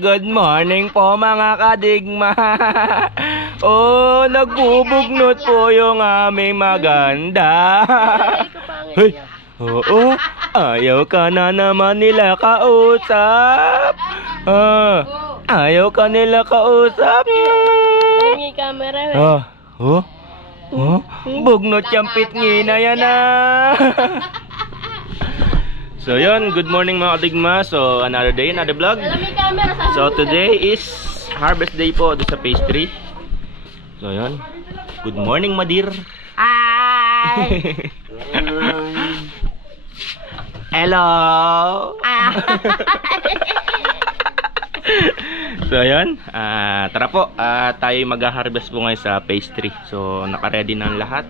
Good morning po mga kadigma. Oh, nagbubugnot po yung aming maganda. Hey, oo, ayaw ka na naman nila kausap. Ayaw ka nila kausap. May camera. Bugnot yung pitngi na yan So yun, good morning mga kadigma. So another day, another vlog. So today is harvest day po doon sa phase 3. So yun, good morning Madir. Hi. Hello. So yun, tara po, tayo mag-harvest po ngayon sa phase 3. So naka-ready na ang lahat.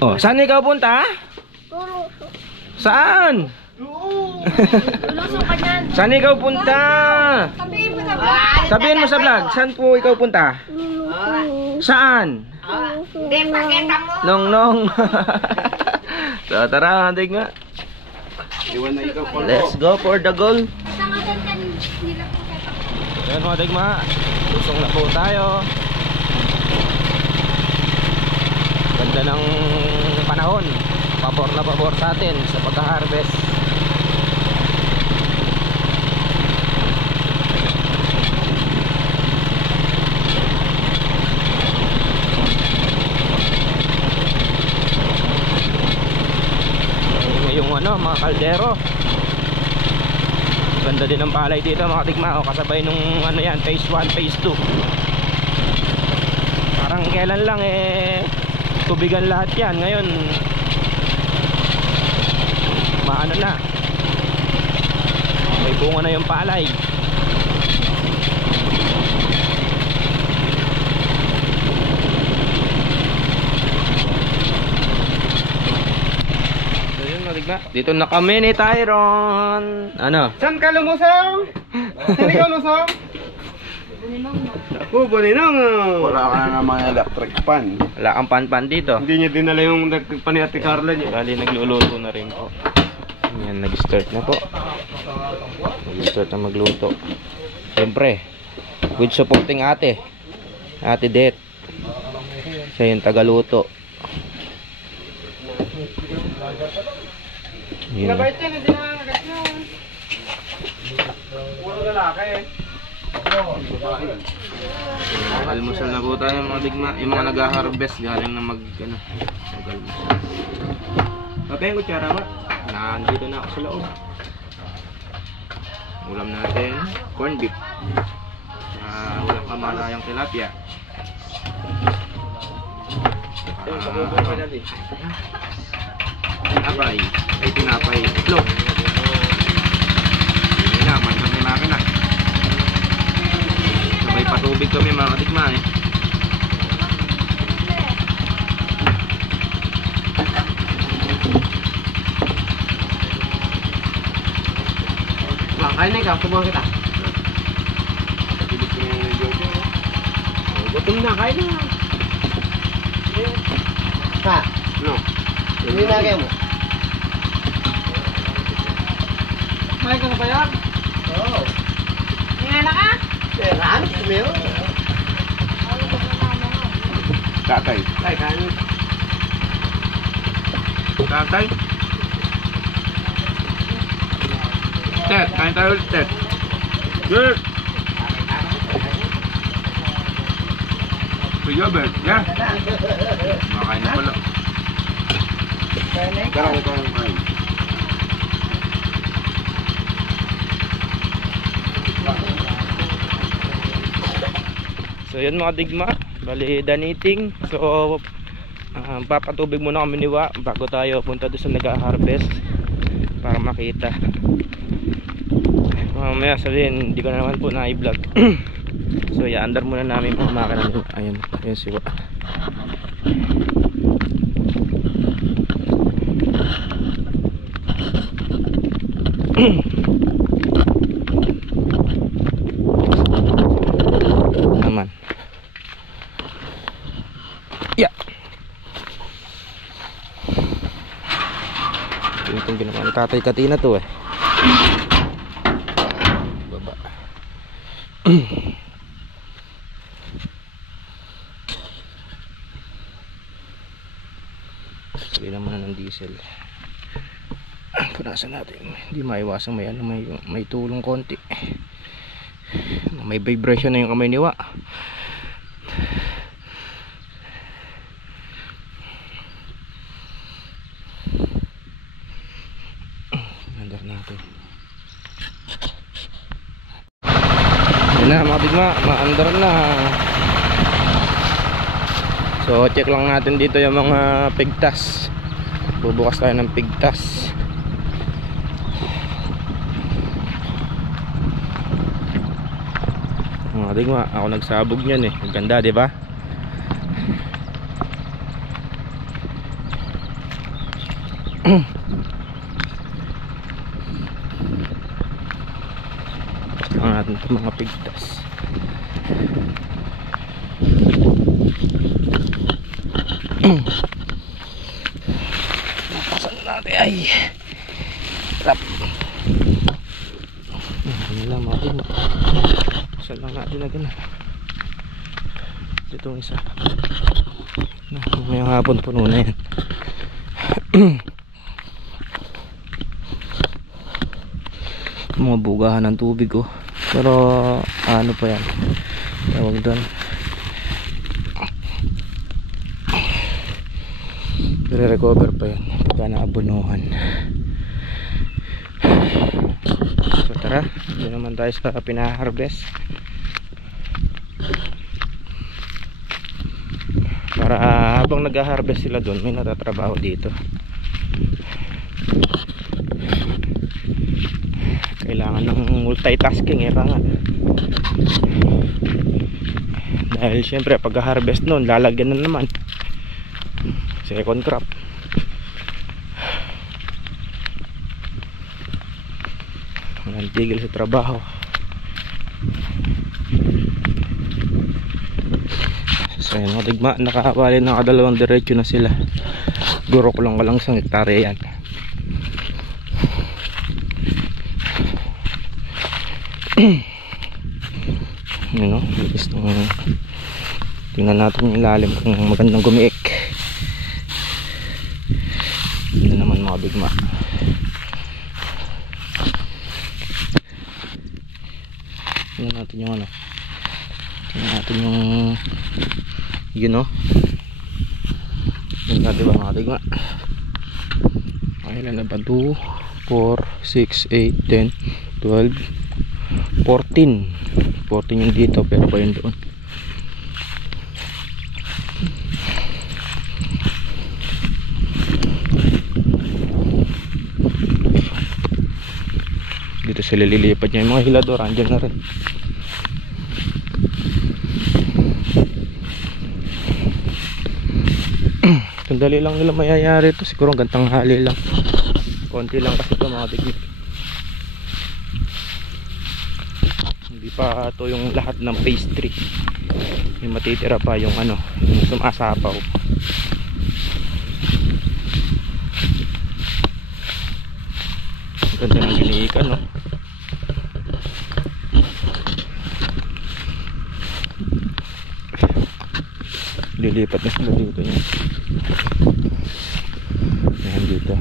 Oh, saan ikaw punta? Saan? Saan ikaw punta? Sabihin mo sa vlog, saan po ikaw punta? Saan? Nong. So tara, handig nga. Let's go for the goal. Ayan mga digma, lusong na po tayo. Ganda ng panahon, pabor na pabor sa atin sa pagka-harvest. Yung mga kaldero, ganda din ng palay dito mga digma. O kasabay nung yan, phase 1, phase 2. Parang kailan lang tubigan lahat yan. Ngayon maano na, may bunga na yung palay. Dito na kami ni Tyron. Ano? Saan ka lumusong? Saan ikaw lusong? Buninong. Wala ka na naman electric pan. Wala kang pan-pan dito. Hindi niya dinala yung electric pan ni Ate Carla niya. Bali nagluluto na rin po. Yan, nag-start na po. Nag-start na magluto. Siyempre, with supporting ate Det. Siya yung tagaluto. Yun. Nabait yan, hindi na nagat nyo. Puro lalaki Almusal na po tayo mga digma. Yung mga nag-harvest galing na mag-almusal. Papay yung kutsara ba? Nandito na ako sa loob. Ulam natin, corn beef. Walang kamalayang tilapia. Tinapay, tinapay, itlog. Hindi na, man kami makina. May patubig kami mga kadigma Kain na ikaw, subuhan kita. Gutom na, kain na. Ha? No. Hindi na kayo mo. May ka na ba yan? Oo. Hinala ka? Peran? Meron? Tatay. Ay, kain. Tatay. Ted, kain tayo ulit, Ted. Good. Sige, Bert. Yeah. Makain na pala. Karang ito ang kain. So yun mga digma, bali daniting. So papatubig muna kami niwa bago tayo punta doon sa nag-harvest para makita. Mamaya sabihin, hindi ko na naman po na-i-vlog. So, i-under muna namin mga makina nila. Ayun, ayun siwa. Naman. Yeah. Itong ginawa ng Tatay Katina to eh. Baba. Sabi naman na ng diesel. Punasan natin. Hindi maiwasan may ano, may tulong konti. May vibration na yung kamay niwa. Andar natin. Yan na mga bigma, ma-andar na. So check lang natin dito yung mga pigtas. Bubukas tayo ng pigtas. Mga bigma, ako nagsabog niyan eh. Ang ganda, di ba? Ang natin itong mga pigtas. Napasan natin ay rap. Ano lang mga bigma. Pasan lang natin na gana. Itong isa. Ngayong hapon puno na yan. Mga bugahan ng tubig oh. Pero ano pa yan, tawag doon, re-recover pa yan pagka naabunuhan. So tara, hindi naman tayo sa pinaharvest para habang nag-harvest sila doon may natatrabaho dito. Kailangan ng multitasking eh pa nga. Dahil syempre pag-harvest nun lalagyan na naman second crop. Walang tigil sa trabaho. So yun mga digma, nakakabali ng kadalawang diretso na sila. Gurok lang walang isang hektarya yan. Yun o, tingnan natin yung ilalim kung magandang gumiik. Yun naman mga bigma. Tingnan natin yung ano, tingnan natin yung yun o. Yun natin ba mga bigma. Ilan na ba? 2, 4, 6, 8, 10, 12, 14 yung dito pero pa yun doon. Dito sila lilipat niya yung mga hilador, andyan na rin. Sandali lang nila mayayari ito, siguro gantang hali lang, konti lang kasi ito mga tigil. Pa to yung lahat ng pastry, yung matitira pa yung ano, yung sumasapaw. Ang ganda ng giniikan no. Lilipat na sila dito yan. Yan dito.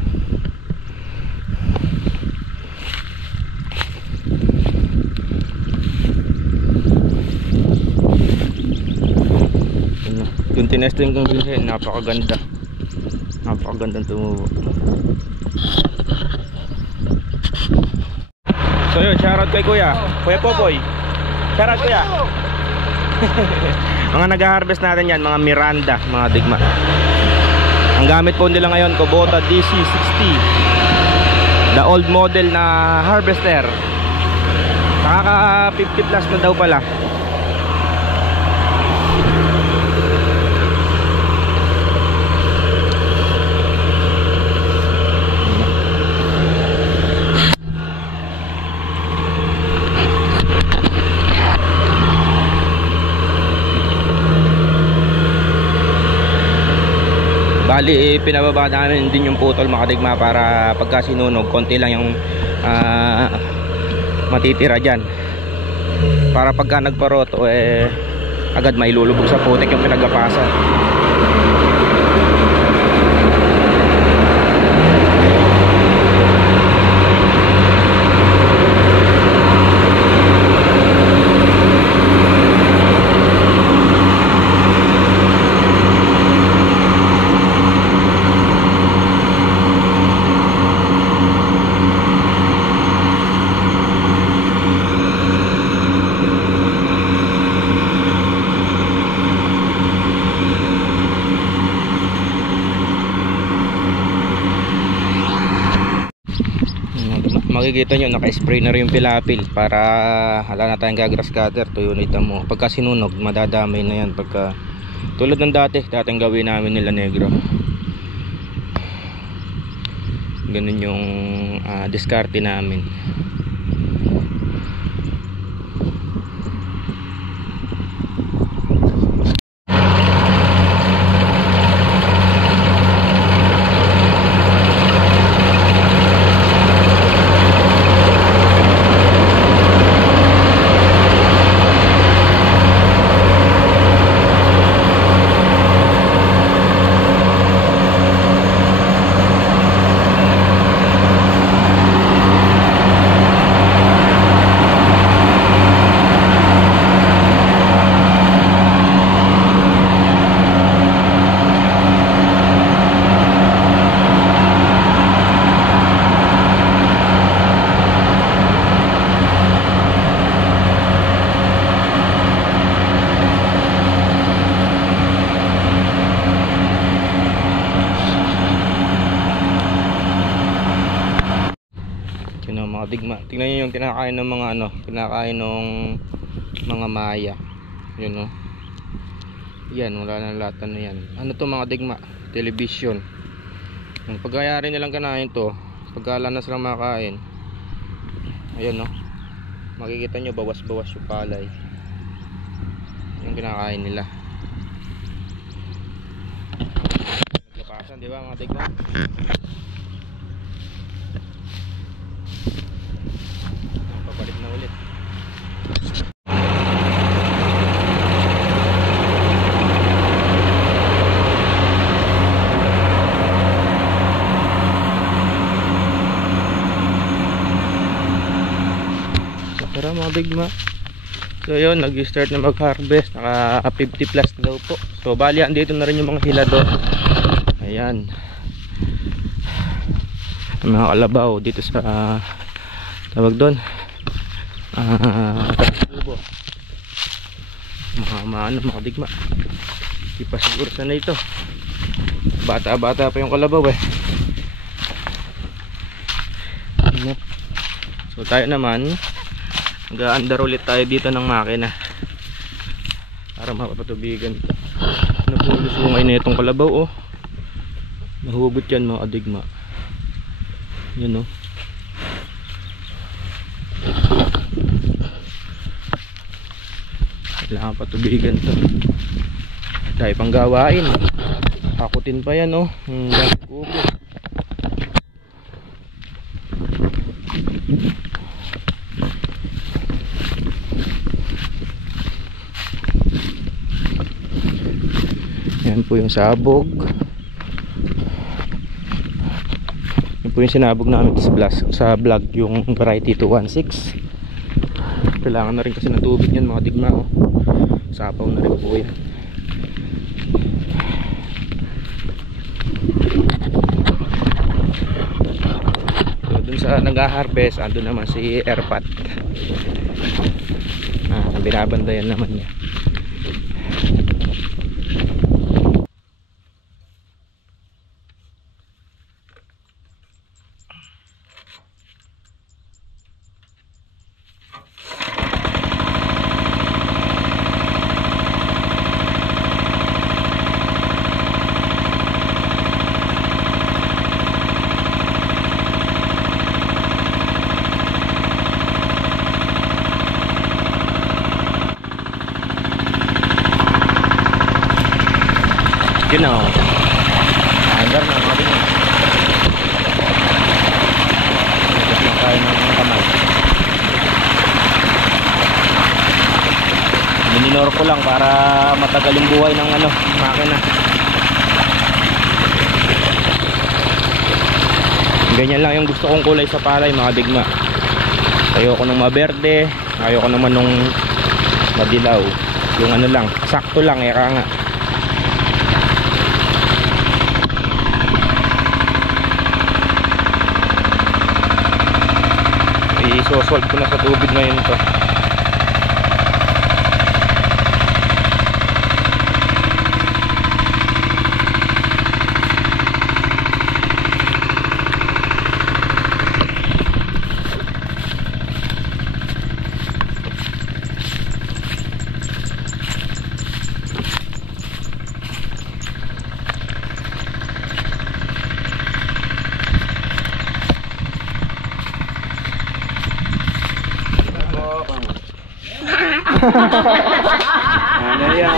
Yung tinesting kong bilhin, napakaganda. Napakagandang tumubo. So yun, shoutout kay Kuya Popoy. Shoutout Kuya. Mga nag-harvest natin yan, mga Miranda, mga digma. Ang gamit po nila ngayon, Kubota DC60, the old model na harvester. Nakaka 50 plus na daw pala. Bali, pinababa namin din yung putol mga digma para pagka sinunog, konti lang yung matitira dyan. Para pagka nagparoto, agad may lulubog sa putik yung pinagapasan. Makikita nyo naka-spray na rin yung pilapil para wala na tayong gagrass cutter. Tuyo nito mo pagka sinunog madadamay na yan pagka tulad ng dating gawin namin nila negro. Ganun yung diskarte namin. Mga digma, tingnan nyo yung kinakain ng mga kinakain ng mga maya. Yun yan, wala na lahat yan. Ano to mga digma? Television. Yung pagkayari nilang kanain to, pagkala na silang makain, ayan makikita nyo bawas-bawas yung palay. Yung kinakain nila. Naglapasan, di ba mga digma? Balik na ulit. So, tara mga digma. So yun, nag-start na mag-harvest. Naka 50 plus daw po. So bali, andito na rin yung mga hilador. Ayan. Mga kalabaw dito sa tawag doon. Mga digma, di pa siguro sana ito, bata-bata pa yung kalabaw So tayo naman mag-aandar ulit tayo dito ng makina para mapapatubigan ito. Napulusungay na itong kalabaw nahugot yan mga digma. Yan kailangan patubigan to. Dahil pang gawain, hakutin pa yan ang kubo. Yan po yung sabog. Yan po yung sinabog namin sa vlog, yung variety 216. Kailangan na rin kasi ng tubig yan mga digma sapaw na rin po yan. So dun sa nag-harvest, andun naman si Airpat. Binabandayan naman niya. Yun na, oh. Hanggar na mga digma. Ito na tayo ng mga kamay. Mininor ko lang para matagal yung buhay ng ano, makina. Ganyan lang yung gusto kong kulay sa palay mga digma. Ayoko nung maberde, ayoko naman nung madilaw. Yung ano lang, sakto lang, eka nga. I-solve ko na sa tubig ngayon ito.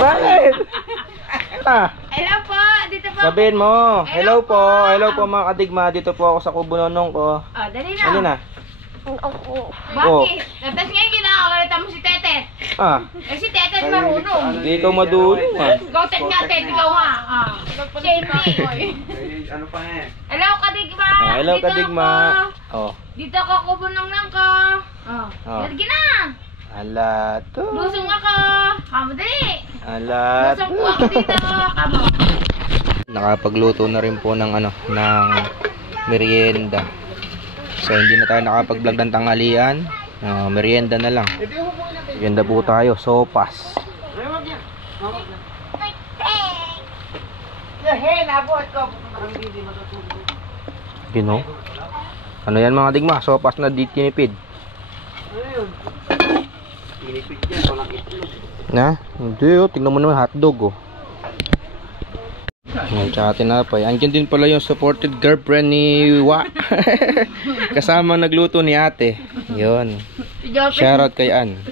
Bakit? Hello po, dito po. Sabihin mo, hello po mga kadigma, dito po ako sa Kubunonong ko. Oh, dali na. Ano na? Bakit? Tapos ngayon kinakakalita mo si Tetet. Ah, Eh si Tetet marunong. hindi ikaw madulong ah. Ikaw Tet nga, Tet. Ikaw nga. Siyempre. Ano pa eh? Hello, Kadigma. Ah, hello Dito kadigma. ako. Oh, Dito ako kubunong lang ka. Oh. Oh. Lagi na. ala to. Lusong ako. Kamo dali. Ala Lusong to. po ako dito. Kamo. Nakapagluto na rin po ng ano, ng merienda. So hindi na tayo nakapag-vlog ng tanghalian. Merienda na lang. Merienda po tayo, sopas. Gino. Ano yan mga digma? Sopas na di tinipid. Tinipid yan, walang itlog. Na? Hindi oh, tingnan mo naman hotdog oh. Ngayon tsaka tinapay. Andiyan din pala yung supported girlfriend ni Wa. Kasama nagluto ni ate. Yun. Shoutout kay Ann.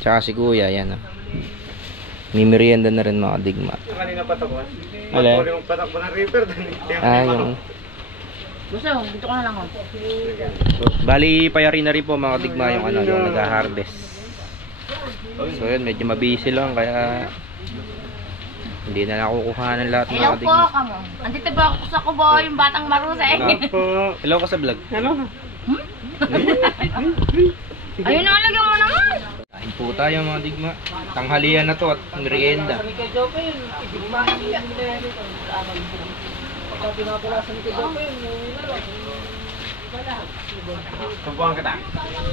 Tsaka si kuya, yan oh. May merienda na rin mga digma. Kanina patakot. Alin? Yung patakbo ng reaper. Ah, yung... Gusto, dito ko na lang ako. Bali, payari na rin po mga digma yung ano, yung nag-harvest. So yun, medyo mabisi lang kaya hindi na nakukuha ng lahat Hello mga po, digma. kamo. Andito ba ako sa kubo, yung batang marusay? Hello ka sa vlog. Ayun na, lagyan mo naman. Kain po tayo mga digma. Tanghalian na to at merienda.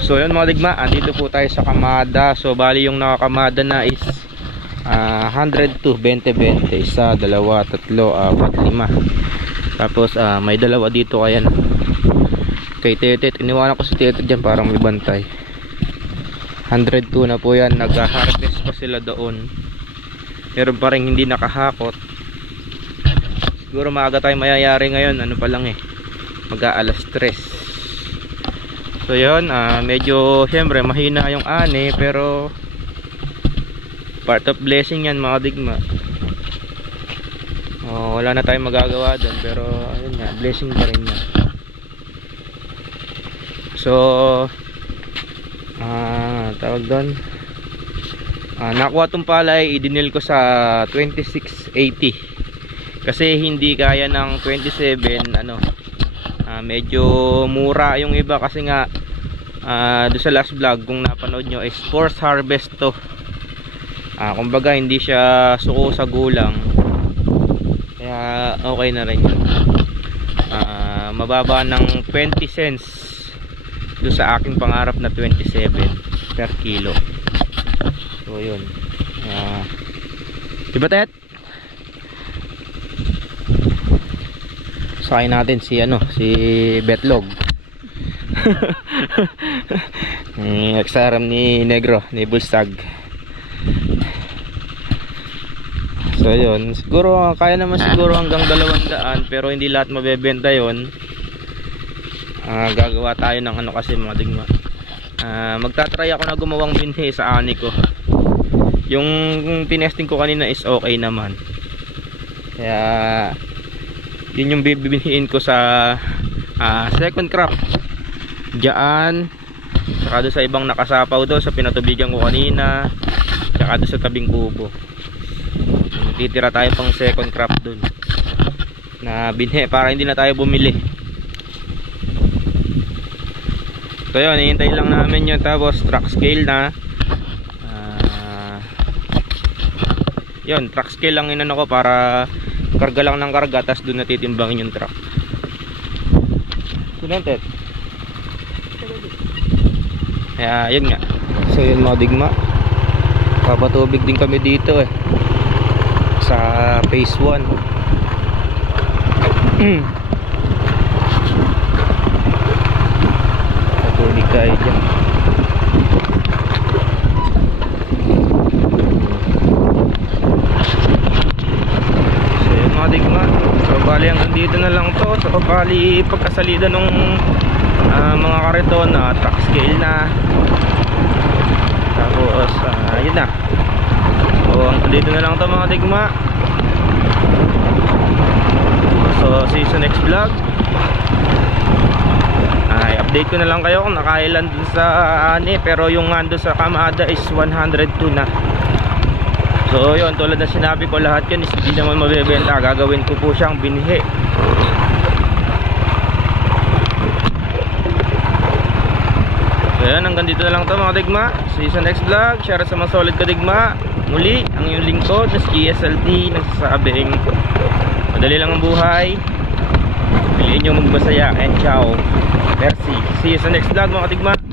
So yun mga digma, andito po tayo sa kamada. So bali yung nakakamada na is 100 to 20-20. Isa, dalawa, tatlo, apat, lima. Tapos may dalawa dito kaya kay Tetet. Iniwanan ko si Tetet dyan parang may bantay. 102 na po yan. Nag-harvest pa sila doon. Meron pa rin hindi nakahakot. Siguro maaga tayo mayayari ngayon. Ano pa lang eh, mag-aalas 3. So yun, medyo syempre mahina yung ani, pero part of blessing yan mga digma. Wala na tayong magagawa doon, pero ayun nga, blessing pa rin yan. So tawag doon, nakuha tong palay, idinil ko sa 2680 kasi hindi kaya ng 27. Medyo mura yung iba kasi nga doon sa last vlog kung napanood nyo is forced harvest to. Kumbaga hindi siya suko sa gulang, kaya okay na rin yun. Mababa ng 20 cents doon sa aking pangarap na 27 per kilo. So yun, diba Tet? Sakayin natin si Betlog. Exaram ni Negro, ni Bulstag. So yun, siguro kaya naman siguro hanggang 200, pero hindi lahat mabebenta yon. Gagawa tayo ng kasi mga digma. Magtatry ako na gumawang binhi sa ani ko. Yung tinesting ko kanina is okay naman. Kaya yun yung bibinihin ko sa second crop diyan, saka doon sa ibang nakasapaw doon sa pinatubigan ko kanina, saka doon sa tabing kubo. Titira tayo pang second crop doon na binhi para hindi na tayo bumili. So yun, hihintay lang namin yun. Tapos truck scale na yun, truck scale lang inano ko para karga lang ng karga, tapos doon natitimbangin yung truck. Sinentet. Kaya yun nga. So yun mga digma, papatubig din kami dito sa phase 1. Patubig tayo dyan. So yun mga digma, so bali hanggang dito na lang to. So bali pagkasalida nung mga kariton na truck scale na, tapos yun na. So dito na lang to mga digma. So see you sa next vlog. I-update ko na lang kayo kung nakailan dun sa ani, pero yung ando sa Kamada is 102 na. So yun, tulad na sinabi ko, lahat yun is hindi naman mabibenta. Gagawin ko po siyang binhi. So yun, hanggang dito na lang to mga digma. See you sa next vlog. Share sa mga solid kadigma. Muli, ang iyong lingkod na GSLT nagsasabing madali lang ang buhay, piliin nyo magmasaya, and ciao, merci. See you sa next vlog mga kadigma.